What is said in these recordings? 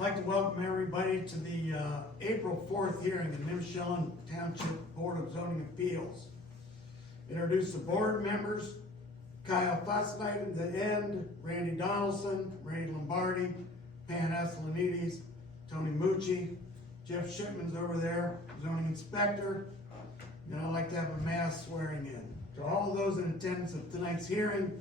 I'd like to welcome everybody to the April 4th hearing in Nimishillen Township Board of Zoning Appeals. Introduce the board members: Kyle Fosnight at the end, Randy Donaldson, Randy Lombardi, Pan Esselinides, Tony Mucci, Jeff Shipman's over there, zoning inspector. And I'd like to have a mass swearing in. To all of those in attendance of tonight's hearing,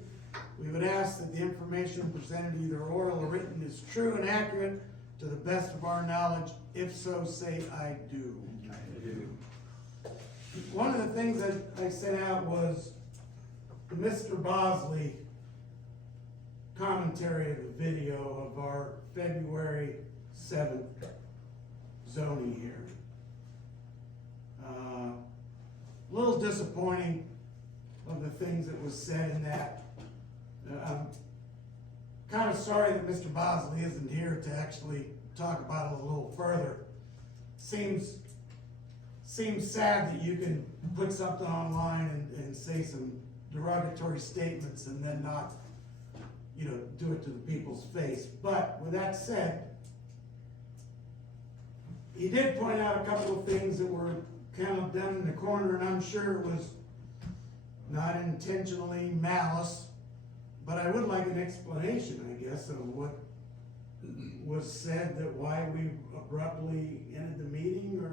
we would ask that the information presented, either oral or written, is true and accurate to the best of our knowledge. If so, say I do. I do. One of the things that I sent out was the Mr. Bosley commentary of the video of our February 7th zoning hearing. A little disappointing of the things that was said in that. I'm kind of sorry that Mr. Bosley isn't here to actually talk about it a little further. Seems sad that you can put something online and say some derogatory statements and then not, do it to the people's face. But with that said, he did point out a couple of things that were kind of done in the corner, and I'm sure it was not intentionally malice, but I would like an explanation, I guess, of what was said, that why we abruptly ended the meeting,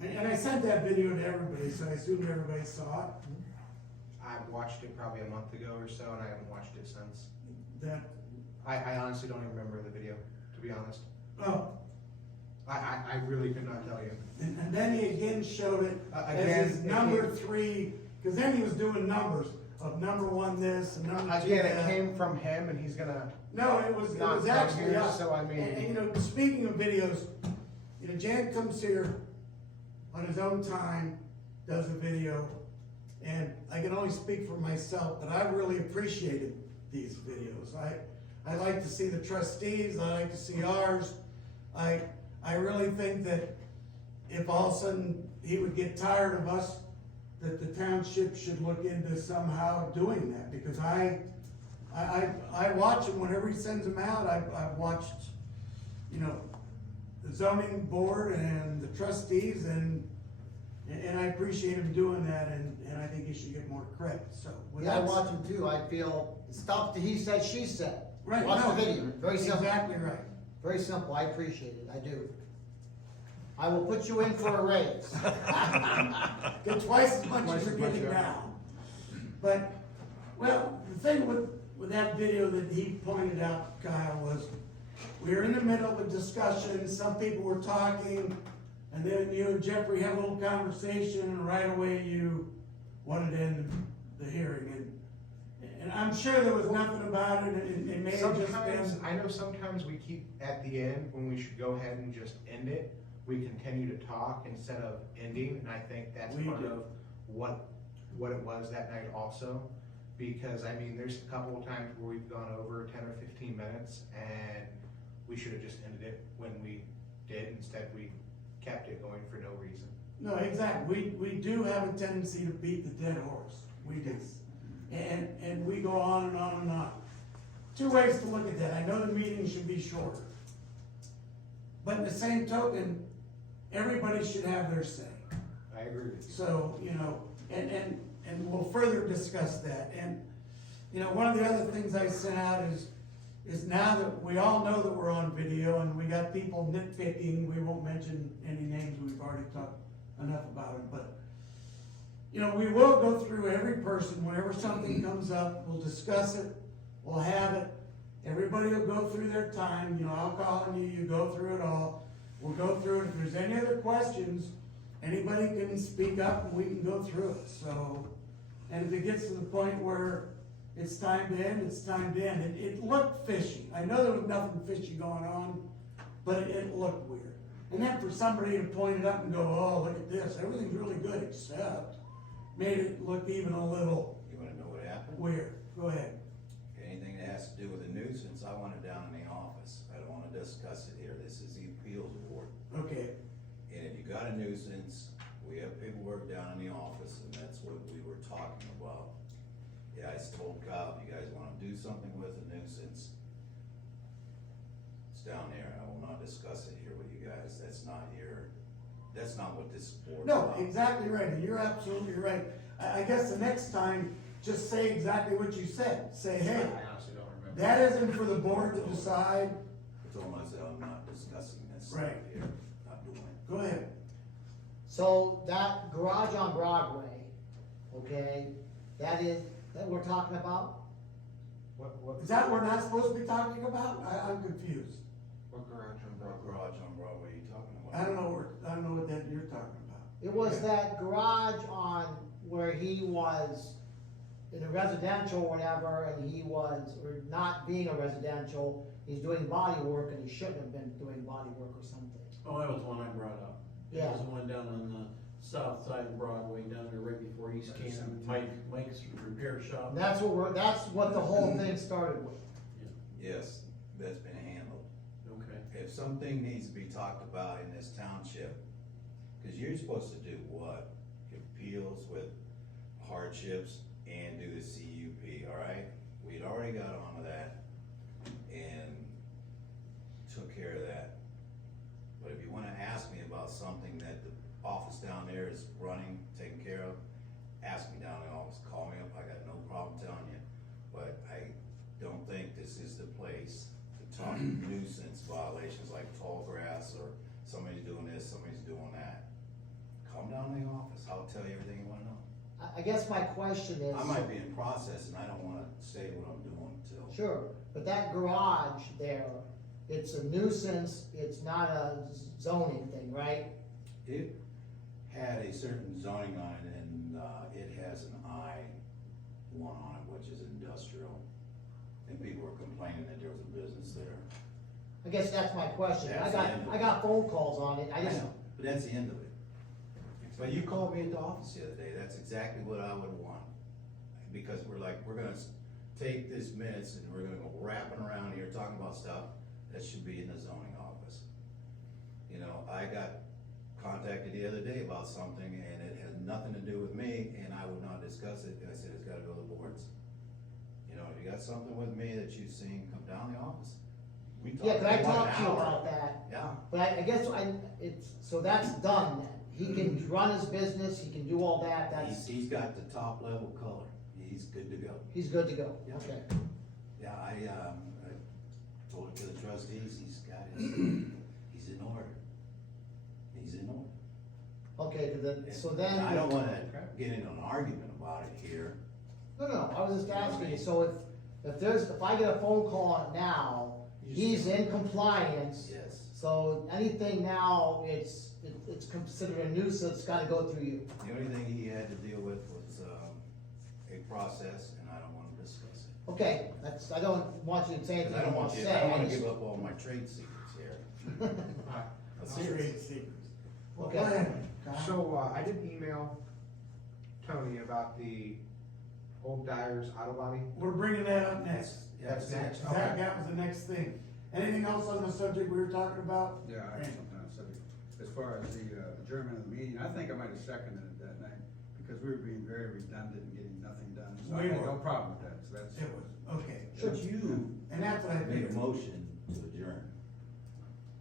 and I sent that video to everybody, so I assume everybody saw it. I watched it probably a month ago or so, and I haven't watched it since. That, I honestly don't even remember the video, to be honest. oh, I really could not tell you. and then he again showed it Again, as his number 3, because then he was doing numbers of number 1 this and number 2 Again, that. it came from him, and he's gonna. No, it was Not actually here, us. so I mean- And speaking of videos, Jan comes here on his own time, does a video, and I can only speak for myself, but I really appreciated these videos. I like to see the trustees, I like to see ours. I really think that if all of a sudden he would get tired of us, that the township should look into somehow doing that, because I watch him whenever he sends them out. I've watched, the zoning board and the trustees, and I appreciate him doing that, and I think he should get more credit, so. with Yeah, I that watch him too. I feel, stop the he said, she said. Right, Watch no, the video. Very simple. Exactly right. Very simple. I appreciate it. I do. I will put you in for a raise. Get twice as much Twice as you're as much, getting yeah. now. But, well, the thing with that video that he pointed out, Kyle, was we were in the middle of a discussion, some people were talking, and then you and Jeffrey had a little conversation, and right away you wanted to end the hearing. And I'm sure there was nothing about it, and it may have just Sometimes, been. I know sometimes we keep at the end, when we should go ahead and just end it, we continue to talk instead of ending, and I think that's We part do. of what it was that night also. Because, I mean, there's a couple of times where we've gone over 10 or 15 minutes, and we should have just ended it when we did. Instead, we kept it going for no reason. No, exactly. We do have a tendency to beat the dead horse. We do. And we go on and on and on. 2 ways to look at that. I know the meeting should be shorter. But in the same token, everybody should have their say. I agree with you. So, and we'll further discuss that. And, one of the other things I sent out is now that we all know that we're on video and we got people nitpicking, we won't mention any names, we've already talked enough about it, but we will go through every person. Whenever something comes up, we'll discuss it, we'll have it. Everybody will go through their time, I'll call on you, you go through it all. We'll go through it. If there's any other questions, anybody can speak up and we can go through it, so. And if it gets to the point where it's time to end, it's time to end. It looked fishy. I know there was nothing fishy going on, but it looked weird. And then for somebody to point it up and go, oh, look at this, everything's really good, except, made it look even a little You wanna know what happened? weird. Go ahead. Anything that has to do with a nuisance, I want it down in the office. I don't wanna discuss it here. This is the appeals board. Okay, And if you got a nuisance, we have paperwork down in the office, and that's what we were talking about. Yeah, I told Kyle, if you guys wanna do something with a nuisance, it's down there, I will not discuss it here with you guys, that's not what this board. No, exactly right, and you're absolutely right. I guess the next time, just say exactly what you said. Say, hey, I honestly don't remember. that isn't for the board to decide. I told myself I'm not discussing this Right. here, not doing it. Go ahead. So that garage on Broadway, okay, that we're talking about? What? Is that what we're not supposed to be talking about? I'm confused. What garage on What garage on Broadway are you talking about? I don't know what that you're talking about. It was that garage on where he was in a residential or whatever, and he was, or not being a residential, he's doing body work and he shouldn't have been doing body work or something. Oh, that was the one I brought up. Yeah. It was the one down on the south side of Broadway, down there right before East Canton, Mike's repair shop. And that's what the whole thing started with. Yes, that's been handled. Okay. If something needs to be talked about in this township, cause you're supposed to do what? Appeals with hardships and do the CUP, alright? We'd already got onto that and took care of that. But if you wanna ask me about something that the office down there is running, taking care of, ask me down in the office, call me up, I got no problem telling you. But I don't think this is the place to talk nuisance violations like tall grass or somebody's doing this, somebody's doing that. Come down to the office, I'll tell you everything you wanna know. I guess my question is. I might be in process and I don't wanna say what I'm doing until. Sure, but that garage there, it's a nuisance, it's not a zoning thing, right? It had a certain zoning on it and, it has an I-1 on it, which is industrial. And people were complaining that there was a business there. I guess that's my question. That's the end of I it. got phone calls on it, I just, know, but that's the end of it. But you called me at the office the other day, that's exactly what I would want. Because we're gonna take this minutes and we're gonna go wrapping around here talking about stuff that should be in the zoning office. You know, I got contacted the other day about something and it had nothing to do with me and I would not discuss it, and I said, it's gotta go to the boards. You know, if you got something with me that you've seen, come down to the office. We talked yeah, could I for about talk an to you hour. about that? Yeah. But I guess so that's done then. He can run his business, he can do all that, He's got the top level color, he's good to go. he's good to go, Yeah. okay. Yeah, I told it to the trustees, he's got his, he's in order. He's in order. Okay, so then. I don't wanna get into an argument about it here. No, I was just asking you, so if I get a phone call now, he's in compliance. Yes. So anything now, it's considered a nuisance, it's gotta go through you. The only thing he had to deal with was, a process, and I don't wanna discuss it. Okay, I don't want you to say anything Cause I you don't want want to you, say. I don't wanna just- give up all my trade secrets here. Let's hear Trade it. secrets. Well, Okay. go ahead, Kyle. So, I did email Tony about the old Dyer's auto body. We're bringing that up next. That's next, That was the next thing. Anything else on the subject we were talking about? Yeah, I have something on the subject. As far as the adjournment of the meeting, I think I might have seconded it that night, because we were being very redundant and getting nothing done. So I We had were. no problem with that, so that's. It was, okay. But you And that's what I made a figured. motion to adjourn,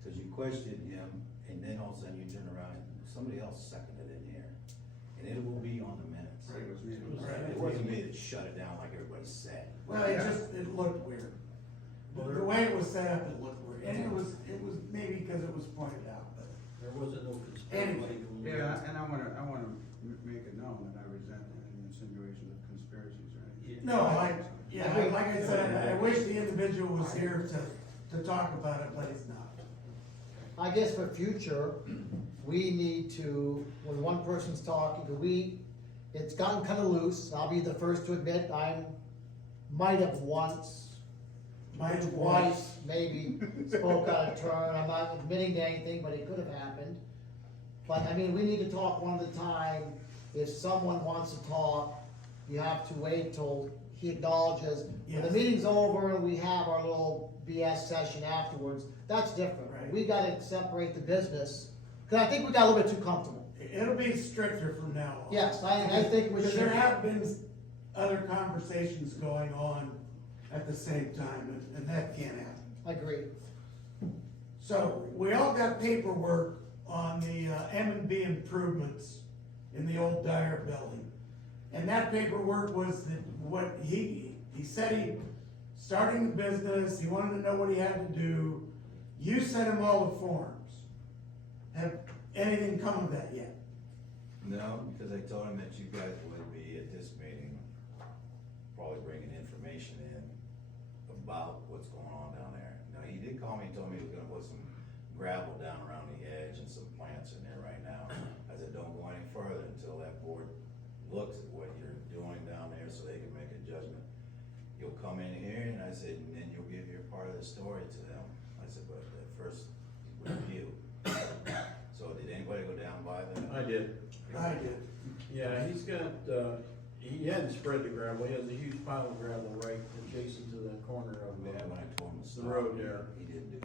cause you questioned him, and then all of a sudden you turn around and somebody else seconded it in here. And it will be on the minutes. It was me. Right. It wasn't me that shut it down like everybody said. Well, it looked weird. The way it was set up, it looked weird. And it was maybe because it was pointed out, but. There wasn't no Anyway. conspiracy. Yeah, and I wanna make it known that I resent any insinuation of conspiracies or anything. No, like I said, I wish the individual was here to talk about it, but he's not. I guess for future, we need to, when one person's talking, it's gotten kinda loose, I'll be the first to admit, might have once, twice, maybe spoke out of turn, I'm not admitting to anything, but it could have happened. But, I mean, we need to talk one at a time, if someone wants to talk, you have to wait till he acknowledges. When the Yes. meeting's over and we have our little BS session afterwards, that's different. Right. We gotta separate the business, cause I think we got a little bit too comfortable. It'll be stricter from now on. Yes, I think we Because should. there have been other conversations going on at the same time, and that can't happen. I agree. So, we all got paperwork on the M&B improvements in the old Dyer building. And that paperwork was what he said he, starting the business, he wanted to know what he had to do. You sent him all the forms. Have anything come of that yet? No, because I told him that you guys would be at this meeting, probably bringing information in about what's going on down there. Now, he did call me, told me he was gonna put some gravel down around the edge and some plants in there right now. I said, don't go any further until that board looks at what you're doing down there so they can make a judgment. You'll come in here, and I said, and then you'll give your part of the story to them. I said, but at first, with you. So did anybody go down by there? I did. I did. Yeah, he's got, he hadn't spread the gravel, he has a huge pile of gravel right adjacent to the corner of Yeah, when I told him to the stop, road there. he didn't do